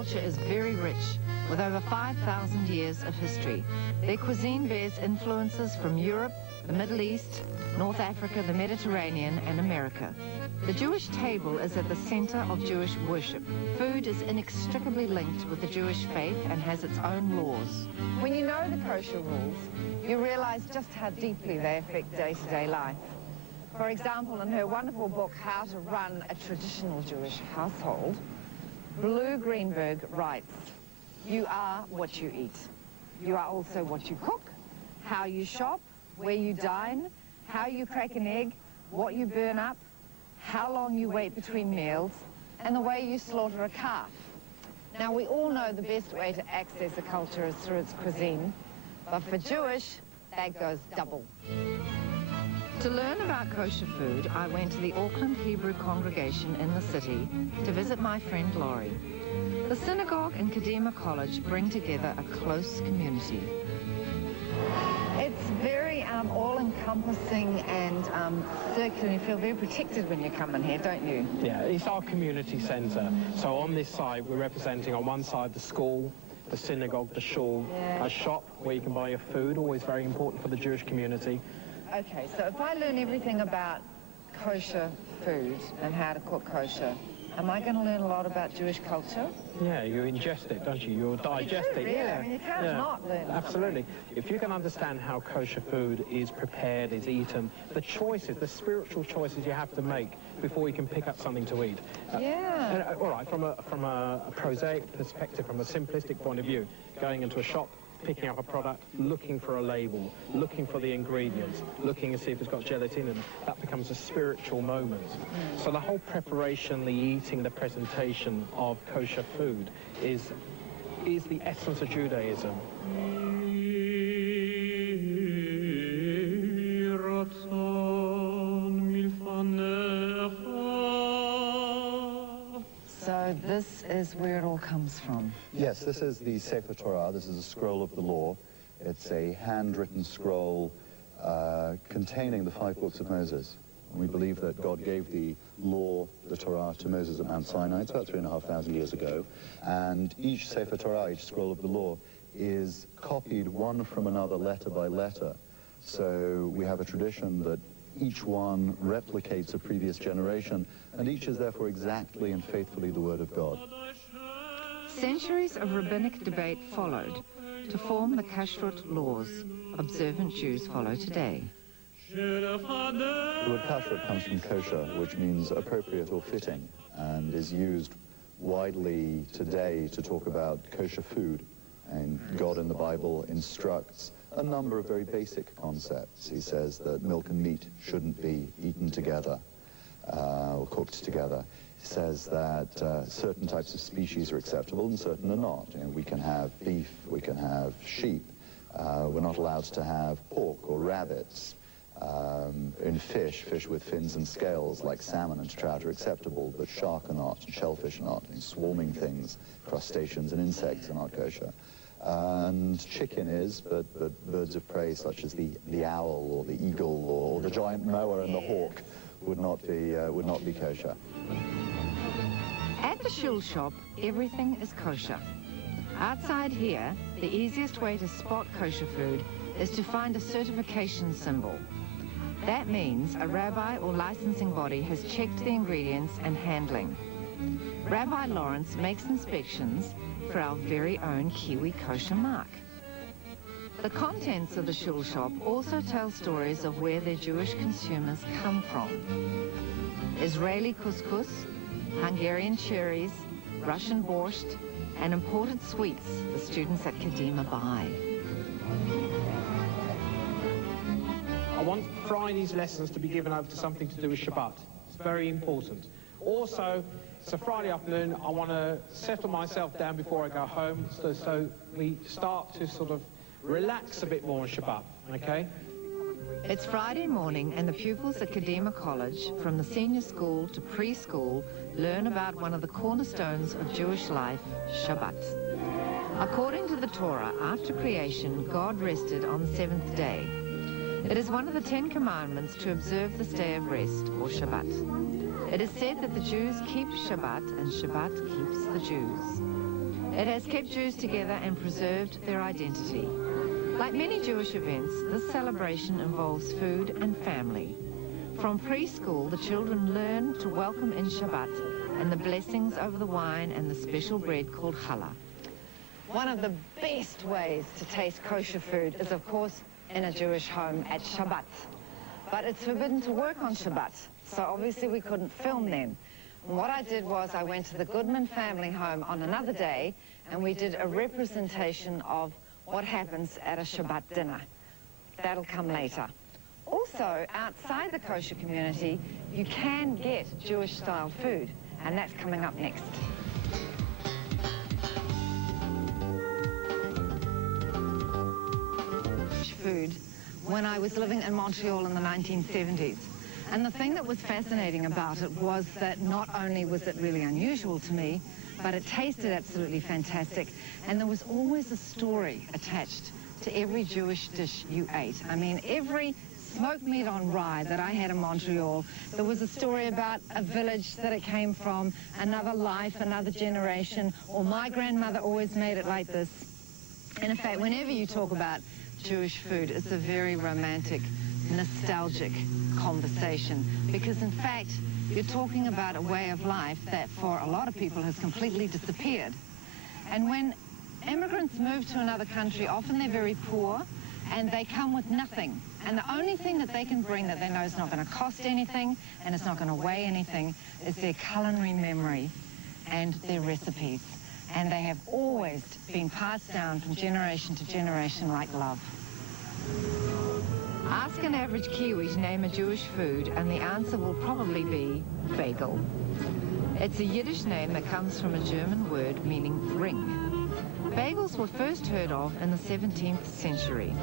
culture is very rich, with over 5,000 years of history. Their cuisine bears influences from Europe, the Middle East, North Africa, the Mediterranean, and America. The Jewish table is at the center of Jewish worship. Food is inextricably linked with the Jewish faith and has its own laws. When you know the kosher rules, you realize just how deeply they affect day-to-day life. For example, in her wonderful book, How to Run a Traditional Jewish Household, Blue Greenberg writes, "You are what you eat. You are also what you cook, how you shop, where you dine, how you crack an egg, what you burn up, how long you wait between meals, and the way you slaughter a calf." Now, we all know the best way to access a culture is through its cuisine, but for Jewish, that goes double. To learn about kosher food, I went to the Auckland Hebrew congregation in the city to visit my friend Laurie. The synagogue and Kadima College bring together a close community. It's very all-encompassing and circular. You feel very protected when you come in here, don't you? Yeah, it's our community centre. So on this side, we're representing on one side the school, the synagogue, the shul, a shop where you can buy your food, always very important for the Jewish community. Okay, so if I learn everything about kosher food and how to cook kosher, am I going to learn a lot about Jewish culture? Yeah, you ingest it, don't you? You'll digest it. Really? Yeah. I mean, you can't not learn. Absolutely. If you can understand how kosher food is prepared, is eaten, the choices, the spiritual choices you have to make before you can pick up something to eat. Yeah. All right, from a prosaic perspective, from a simplistic point of view, going into a shop, picking up a product, looking for a label, looking for the ingredients, looking to see if it's got gelatin in it, that becomes a spiritual moment. So the whole preparation, the eating, the presentation of kosher food is the essence of Judaism. So this is where it all comes from. Yes, this is the Sefer Torah. This is a scroll of the law. It's a handwritten scroll containing the 5 books of Moses. And we believe that God gave the law, the Torah, to Moses at Mount Sinai. It's about 3,500 years ago. And each Sefer Torah, each scroll of the law, is copied one from another, letter by letter. So we have a tradition that each one replicates a previous generation, and each is therefore exactly and faithfully the Word of God. Centuries of rabbinic debate followed to form the kashrut laws observant Jews follow today. The word kashrut comes from kosher, which means appropriate or fitting, and is used widely today to talk about kosher food. And God in the Bible instructs a number of very basic concepts. He says that milk and meat shouldn't be eaten together or cooked together. He says that certain types of species are acceptable and certain are not. You know, we can have beef, we can have sheep. We're not allowed to have pork or rabbits. In fish with fins and scales like salmon and trout are acceptable, but shark are not, and shellfish are not. And swarming things, crustaceans and insects are not kosher. And chicken is, but birds of prey such as the owl or the eagle or the giant moa and the hawk would not be kosher. At the shul shop, everything is kosher. Outside here, the easiest way to spot kosher food is to find a certification symbol. That means a rabbi or licensing body has checked the ingredients and handling. Rabbi Lawrence makes inspections for our very own Kiwi kosher mark. The contents of the shul shop also tell stories of where their Jewish consumers come from. Israeli couscous, Hungarian cherries, Russian borscht, and imported sweets the students at Kadima buy. I want Friday's lessons to be given over to something to do with Shabbat. It's very important. Also, it's a Friday afternoon, I want to settle myself down before I go home, so we start to sort of relax a bit more on Shabbat, okay? It's Friday morning and the pupils at Kadima College, from the senior school to preschool, learn about one of the cornerstones of Jewish life, Shabbat. According to the Torah, after creation, God rested on the 7th day. It is one of the 10 commandments to observe this day of rest, or Shabbat. It is said that the Jews keep Shabbat and Shabbat keeps the Jews. It has kept Jews together and preserved their identity. Like many Jewish events, this celebration involves food and family. From preschool, the children learn to welcome in Shabbat and the blessings over the wine and the special bread called challah. One of the best ways to taste kosher food is, of course, in a Jewish home at Shabbat. But it's forbidden to work on Shabbat, so obviously we couldn't film then. And what I did was I went to the Goodman family home on another day, and we did a representation of what happens at a Shabbat dinner. That'll come later. Also, outside the kosher community, you can get Jewish-style food, and that's coming up next. Food when I was living in Montreal in the 1970s. And the thing that was fascinating about it was that not only was it really unusual to me, but it tasted absolutely fantastic. And there was always a story attached to every Jewish dish you ate. I mean, every smoked meat on rye that I had in Montreal, there was a story about a village that it came from, another life, another generation, or my grandmother always made it like this. And in fact, whenever you talk about Jewish food, it's a very romantic, nostalgic conversation, because in fact you're talking about a way of life that for a lot of people has completely disappeared. And when immigrants move to another country, often they're very poor and they come with nothing, and the only thing that they can bring that they know is not going to cost anything and it's not going to weigh anything is their culinary memory and their recipes. And they have always been passed down from generation to generation like love. Ask an average Kiwi to name a Jewish food and the answer will probably be bagel. It's a Yiddish name that comes from a German word meaning ring. Bagels were first heard of in the 17th century.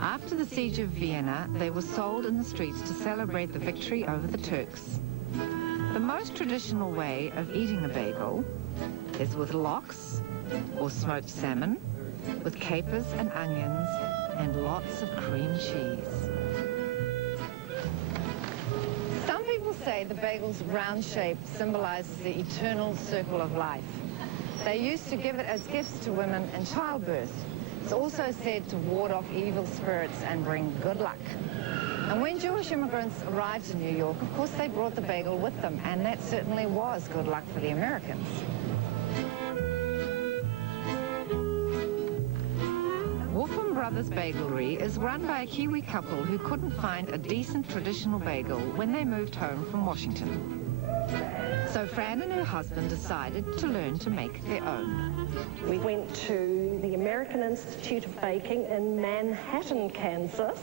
After the siege of Vienna, they were sold in the streets to celebrate the victory over the Turks. The most traditional way of eating a bagel is with lox or smoked salmon, with capers and onions and lots of cream cheese. Some people say the bagel's round shape symbolizes the eternal circle of life. They used to give it as gifts to women in childbirth. It's also said to ward off evil spirits and bring good luck. And when Jewish immigrants arrived in New York, of course they brought the bagel with them, and that certainly was good luck for the Americans. Wolfram Brothers Bagelry is run by a Kiwi couple who couldn't find a decent traditional bagel when they moved home from Washington. So Fran and her husband decided to learn to make their own. We went to the American Institute of Baking in Manhattan, Kansas,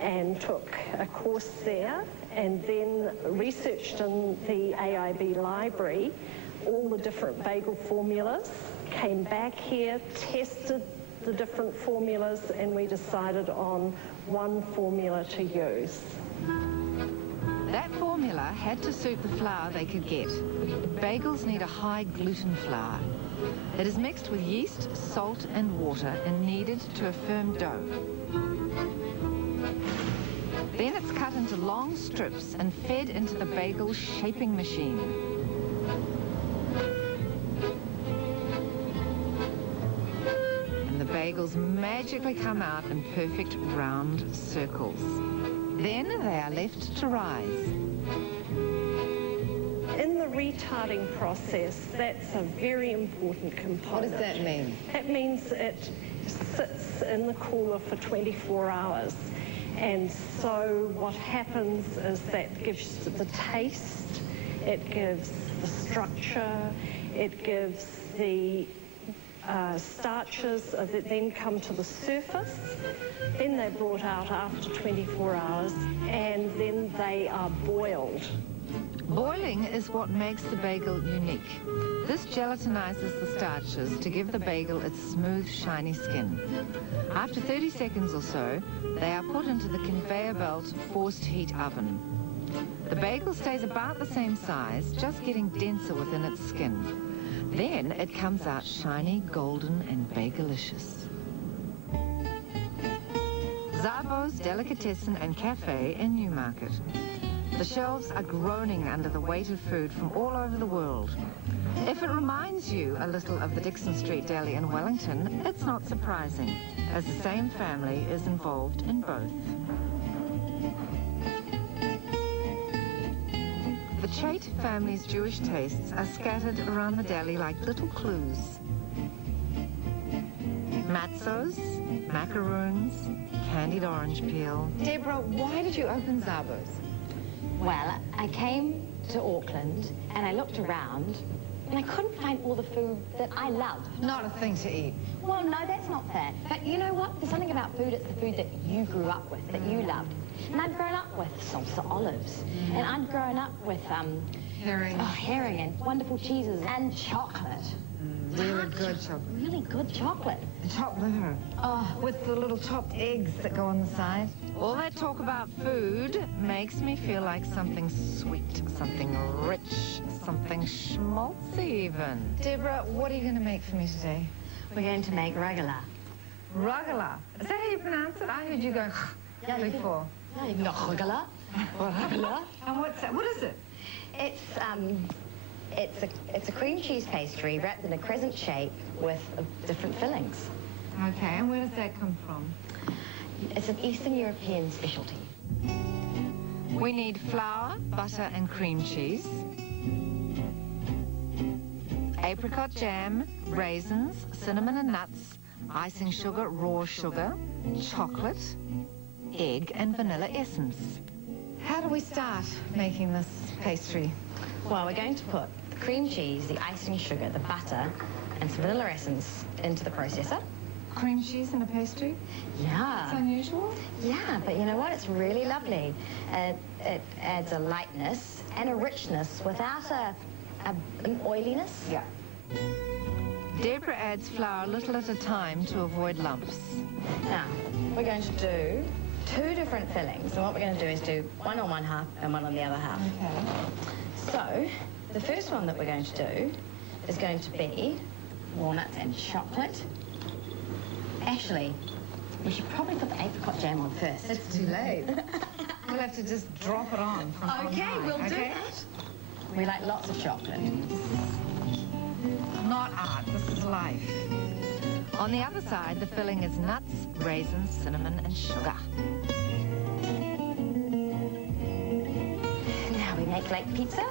and took a course there, and then researched in the AIB library all the different bagel formulas, came back here, tested the different formulas, and we decided on one formula to use. That formula had to suit the flour they could get. Bagels need a high gluten flour. It is mixed with yeast, salt and water and kneaded to a firm dough. Then it's cut into long strips and fed into the bagel shaping machine. And the bagels magically come out in perfect round circles. Then they are left to rise. In the retarding process, that's a very important component. What does that mean? That means it sits in the cooler for 24 hours. And so what happens is that gives the taste, it gives the structure, it gives the starches that then come to the surface. Then they're brought out after 24 hours and then they are boiled. Boiling is what makes the bagel unique. This gelatinizes the starches to give the bagel its smooth, shiny skin. After 30 seconds or so, they are put into the conveyor belt forced heat oven. The bagel stays about the same size, just getting denser within its skin. Then it comes out shiny, golden, and bagelicious. Zabo's Delicatessen and Cafe in Newmarket. The shelves are groaning under the weight of food from all over the world. If it reminds you a little of the Dixon Street Deli in Wellington, it's not surprising, as the same family is involved in both. The Chait family's Jewish tastes are scattered around the deli like little clues. Matzos, macaroons, candied orange peel. Deborah, why did you open Zabo's? Well, I came to Auckland and I looked around and I couldn't find all the food that I love. Not a thing to eat. Well, no, that's not fair. But you know what? There's something about food, it's the food that you grew up with, that you loved. And I'd grown up with salsa olives. And I'd grown up with Herring. herring and wonderful cheeses and chocolate. Really good chocolate. Really good chocolate. Chocolate. Oh, with the little chopped eggs that go on the side. All that talk about food makes me feel like something sweet, something rich, something schmaltzy even. Deborah, what are you going to make for me today? We're going to make ragala. Ragala. Is that how you pronounce it? I heard you go before. No, you've got ragala. Ragala. And what's that? What is it? It's a cream cheese pastry wrapped in a crescent shape with different fillings. Okay, and where does that come from? It's an Eastern European specialty. We need flour, butter and cream cheese, apricot jam, raisins, cinnamon and nuts, icing sugar, raw sugar, chocolate, egg and vanilla essence. How do we start making this pastry? Well, we're going to put the cream cheese, the icing sugar, the butter, and some vanilla essence into the processor. Cream cheese in a pastry? Yeah. It's unusual. Yeah, but you know what? It's really lovely. It adds a lightness and a richness without an oiliness. Yeah. Deborah adds flour a little at a time to avoid lumps. Now, we're going to do 2 different fillings. And what we're going to do is do one on one half and one on the other half. Okay. So, the first one that we're going to do is going to be walnuts and chocolate. Actually, we should probably put the apricot jam on first. It's too late. We'll have to just drop it on from on Okay, high, we'll do that. We like lots of chocolate. Not art, this is life. On the other side, the filling is nuts, raisins, cinnamon and sugar. Now we make like pizza.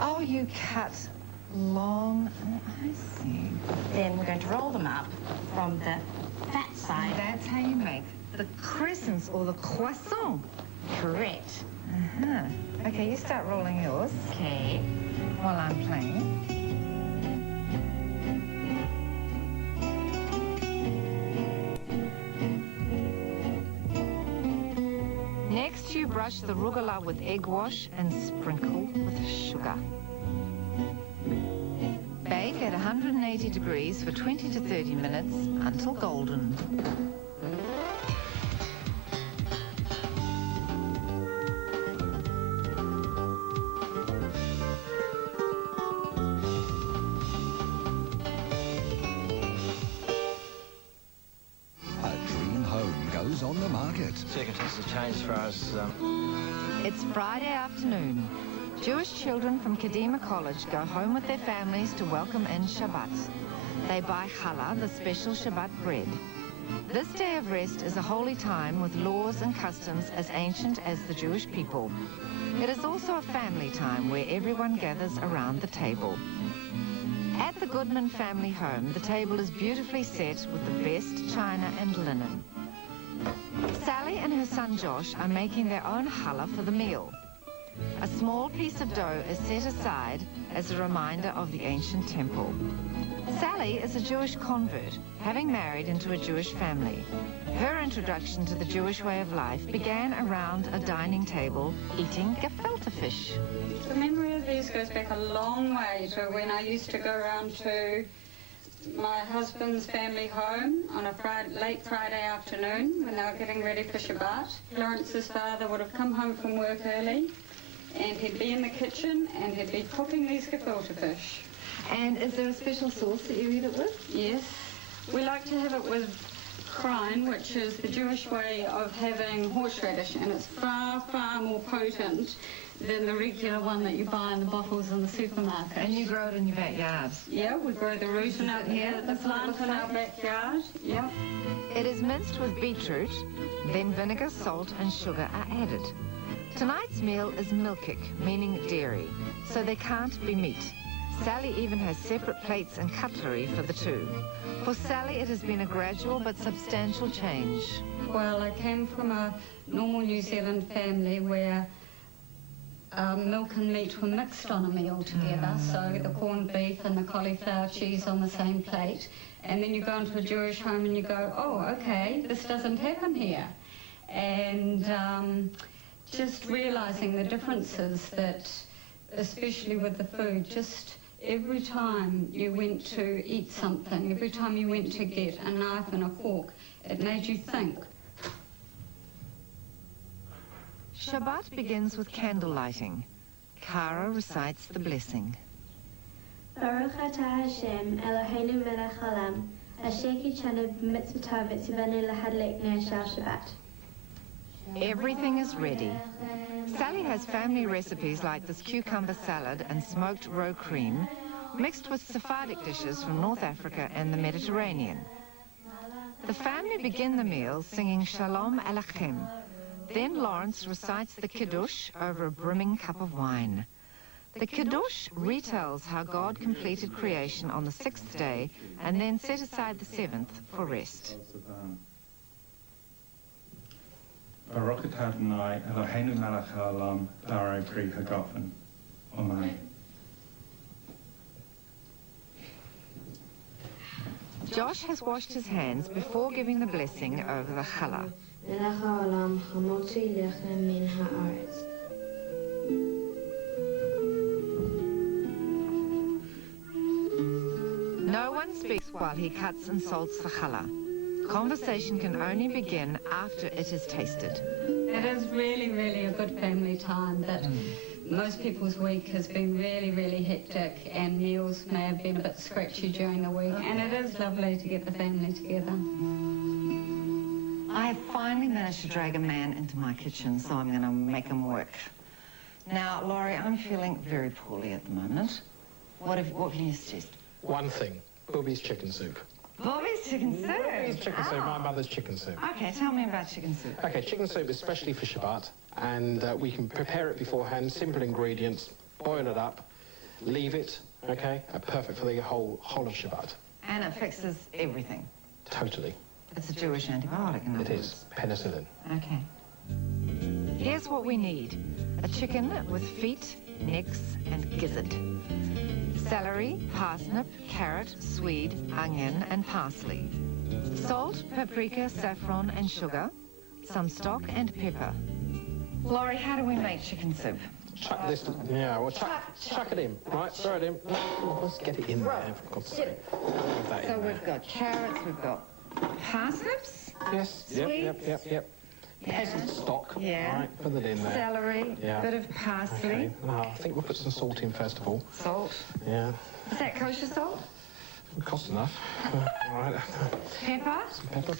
Oh, you cut long, oh, I see. Then we're going to roll them up from the fat side. That's how you make the crescents or the croissant. Correct. Uh-huh. Okay, you start rolling yours. Okay. While I'm playing. Next, you brush the rugala with egg wash and sprinkle with sugar. Bake at 180 degrees for 20 to 30 minutes until golden. On the market. Circumstances have changed for us. It's Friday afternoon. Jewish children from Kadima College go home with their families to welcome in Shabbat. They buy challah, the special Shabbat bread. This day of rest is a holy time with laws and customs as ancient as the Jewish people. It is also a family time where everyone gathers around the table. At the Goodman family home, the table is beautifully set with the best china and linen. Sally and her son Josh are making their own challah for the meal. A small piece of dough is set aside as a reminder of the ancient temple. Sally is a Jewish convert, having married into a Jewish family. Her introduction to the Jewish way of life began around a dining table eating gefilte fish. The memory of these goes back a long way to when I used to go around to my husband's family home on a late Friday afternoon when they were getting ready for Shabbat. Florence's father would have come home from work early and he'd be in the kitchen and he'd be cooking these gefilte fish. And is there a special sauce that you eat it with? Yes. We like to have it with crine, which is the Jewish way of having horseradish, and it's far, far more potent than the regular one that you buy in the bottles in the supermarket. And you grow it in your backyard? Yeah, we grow the root in our, the plant in our backyard. Yeah. It is minced with beetroot, then vinegar, salt and sugar are added. Tonight's meal is milkik, meaning dairy, so there can't be meat. Sally even has separate plates and cutlery for the two. For Sally, it has been a gradual but substantial change. Well, I came from a normal New Zealand family where milk and meat were mixed on a meal together, so the corned beef and the cauliflower cheese on the same plate. And then you go into a Jewish home and you go, oh, okay, this doesn't happen here. And just realising the differences that, especially with the food, just every time you went to eat something, every time you went to get a knife and a fork, it made you think. Shabbat begins with candle lighting. Kara recites the blessing. Baruch atah Hashem, Eloheinu melech haolam, asher kitshanu b'mitzvotav v'tzivanu lahadlik ner shel Shabbat. Everything is ready. Sally has family recipes like this cucumber salad and smoked roe cream, mixed with Sephardic dishes from North Africa and the Mediterranean. The family begin the meal singing Shalom Aleichem. Then Lawrence recites the Kiddush over a brimming cup of wine. The Kiddush retells how God completed creation on the sixth day and then set aside the seventh for rest. Baruch atah Adonai Eloheinu melech haolam barei pri hagafen. Amen. Josh has washed his hands before giving the blessing over the challah. Melech haolam hamotzi lechem min haaretz. No one speaks while he cuts and salts the challah. Conversation can only begin after it is tasted. It is really, really a good family time, but most people's week has been really, really hectic and meals may have been a bit scratchy during the week, and it is lovely to get the family together. I have finally managed to drag a man into my kitchen, so I'm going to make him work. Now, Laurie, I'm feeling very poorly at the moment. What can you suggest? One thing, Bobby's chicken soup. Bobby's chicken soup? Bobby's chicken soup, my mother's chicken soup. Okay, tell me about chicken soup. Okay, chicken soup is specially for Shabbat, and we can prepare it beforehand, simple ingredients, boil it up, leave it, okay, perfect for the whole of Shabbat. And it fixes everything. Totally. It's a Jewish antibiotic, in other It is, penicillin. Okay. Here's what we need. A chicken with feet, necks and gizzard. Celery, parsnip, carrot, swede, onion and parsley. Salt, paprika, saffron and sugar. Some stock and pepper. Laurie, how do we make chicken soup? Chuck this, yeah, well, chuck it in, right, throw it in. Let's get it in there, for God's sake. So we've got carrots, we've got parsnips. Yes, yep. Peasant stock, Yeah. right, put it in there. Celery, Yeah. bit of parsley. Okay, now I think we'll put some salt in first of all. Salt. Yeah, Is that kosher salt? it costs enough. Right, Pepper? some pepper.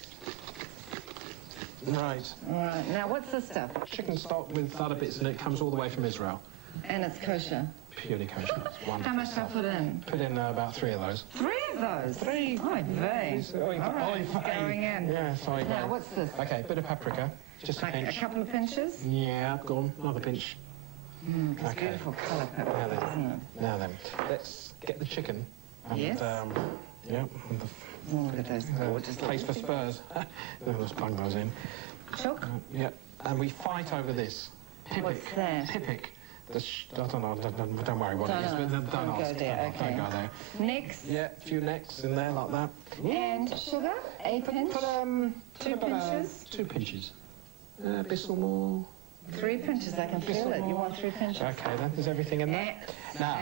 Right, All right, now what's this stuff? chicken stock with other bits in it, comes all the way from Israel. And it's kosher. Purely kosher, it's How wonderful much do I stuff. put in? Put in about 3 of those. 3 of those? 3. Oy vey. All right, it's going in. Yeah, sorry. Now, what's this? Okay, bit of paprika, just a Like a pinch. couple of pinches? Yeah, go on, another pinch. It's Okay. beautiful colour Now pepper, isn't then, it? now then, let's get the chicken. And, Yes. Yeah, and Oh, look at those gorgeous the place for spurs. Let's plug those in. chook. Yeah, and we fight over this. Pippic. What's that? Pippic. I don't know, don't worry what it is. Don't But don't go ask. there, Don't okay. go there. Next. Yeah, a few necks in there like that. And sugar, a pinch. Put, 2 pinches. 2 pinches. A bissel more. 3 pinches, I can feel it. You want 3 pinches? Okay, then there's everything in there. Now,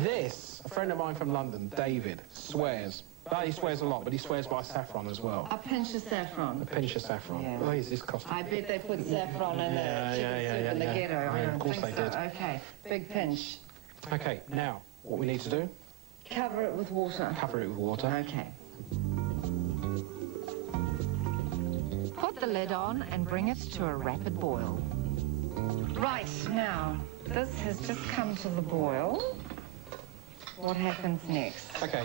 this, a friend of mine from London, David, swears. Well, he swears a lot, but he swears by saffron as well. A pinch of saffron. A pinch of saffron. Yeah. Oh, is this costing? I bet they put saffron in the chicken soup in the ghetto. I Yeah, don't of course think they so. did. Okay, big pinch. Okay, now, what we need to do, Cover it with water. cover it with water. Okay. Put the lid on and bring it to a rapid boil. Right, now, This has just come to the boil. What happens next? Okay,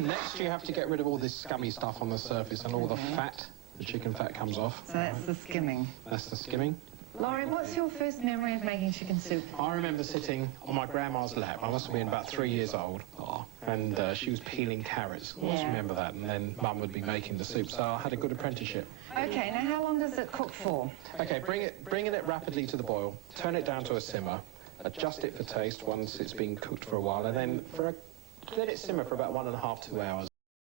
next you have to get rid of all this scummy stuff on the surface and all the fat. The chicken fat comes off. So that's the skimming. That's the skimming. Laurie, what's your first memory of making chicken soup? I remember sitting on my grandma's lap. I must have been about 3 years old. And she was peeling carrots. I always remember that. And then Mum would be making the soup. So I had a good apprenticeship. Okay, now how long does it cook for? Okay, bringing it rapidly to the boil. Turn it down to a simmer. Adjust it for taste once it's been cooked for a while. And then let it simmer for about 1.5 to 2 hours.